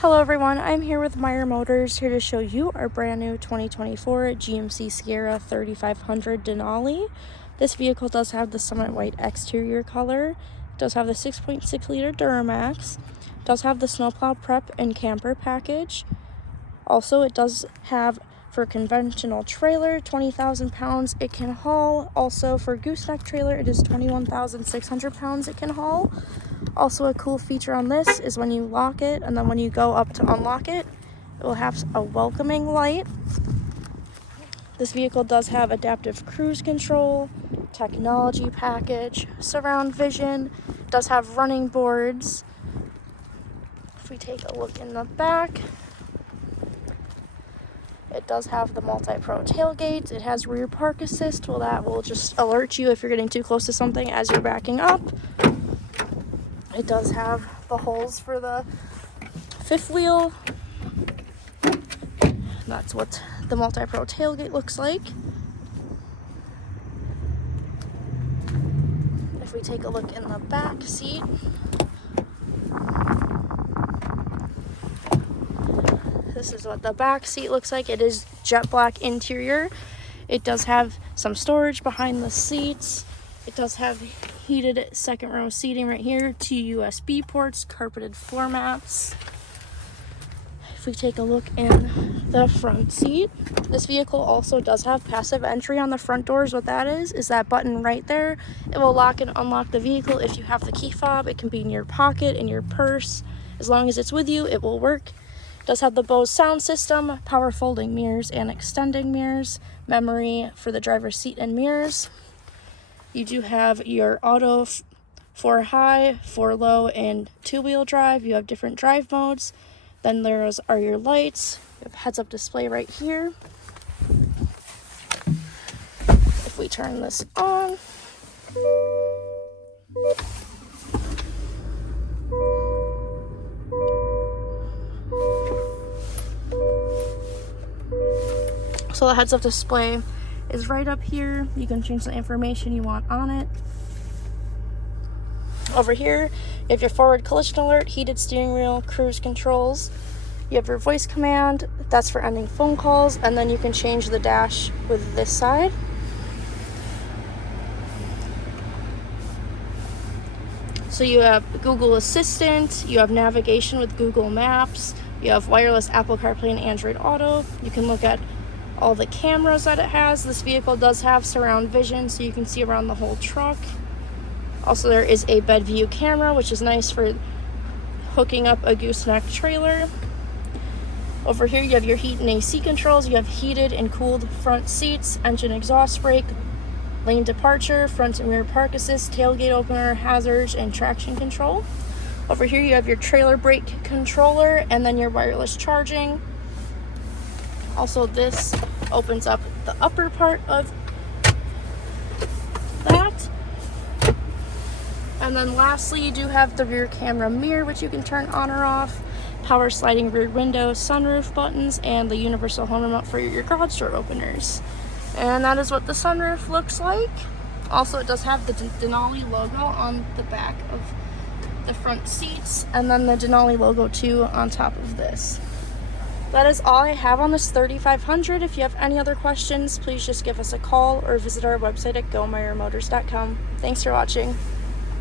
Hello everyone, I'm here with Meyer Motors, here to show you our brand new 2024 GMC Sierra 3500 Denali. This vehicle does have the Summit White exterior color, does have the 6.6 liter Duramax, does have the snowplow prep and camper package. Also, it does have, for conventional trailer, 20,000 pounds it can haul. Also, for gooseneck trailer, it is 21,600 pounds it can haul. Also, a cool feature on this is when you lock it and then when you go up to unlock it, it will have a welcoming light. This vehicle does have adaptive cruise control, technology package, surround vision, does have running boards. If we take a look in the back, it does have the multi-pro tailgate. It has rear park assist, well, that will just alert you if you're getting too close to something as you're backing up. It does have the holes for the fifth wheel. That's what the multi-pro tailgate looks like. If we take a look in the back seat, this is what the back seat looks like. It is jet black interior. It does have some storage behind the seats. It does have heated second row seating right here, 2 USB ports, carpeted floor mats. If we take a look in the front seat, this vehicle also does have passive entry on the front doors. What that is that button right there. It will lock and unlock the vehicle if you have the key fob. It can be in your pocket, in your purse. As long as it's with you, it will work. It does have the Bose sound system, power folding mirrors and extending mirrors, memory for the driver's seat and mirrors. You do have your auto for high, for low, and two-wheel drive. You have different drive modes. Then there are your lights. You have heads-up display right here. If we turn this on, so the heads-up display is right up here. You can change the information you want on it. Over here, you have your forward collision alert, heated steering wheel, cruise controls. You have your voice command, that's for ending phone calls, and then you can change the dash with this side. So you have Google Assistant, you have navigation with Google Maps, you have wireless Apple CarPlay and Android Auto. You can look at all the cameras that it has. This vehicle does have surround vision, so you can see around the whole truck. Also, there is a bed view camera, which is nice for hooking up a gooseneck trailer. Over here, you have your heat and AC controls. You have heated and cooled front seats, engine exhaust brake, lane departure, front and rear park assist, tailgate opener, hazards, and traction control. Over here, you have your trailer brake controller and then your wireless charging. Also, this opens up the upper part of that. And then lastly, you do have the rear camera mirror, which you can turn on or off, power sliding rear window, sunroof buttons, and the universal home remote for your garage door openers. And that is what the sunroof looks like. Also, it does have the Denali logo on the back of the front seats, and then the Denali logo too on top of this. That is all I have on this 3500. If you have any other questions, please just give us a call or visit our website at gomeyermotors.com. Thanks for watching.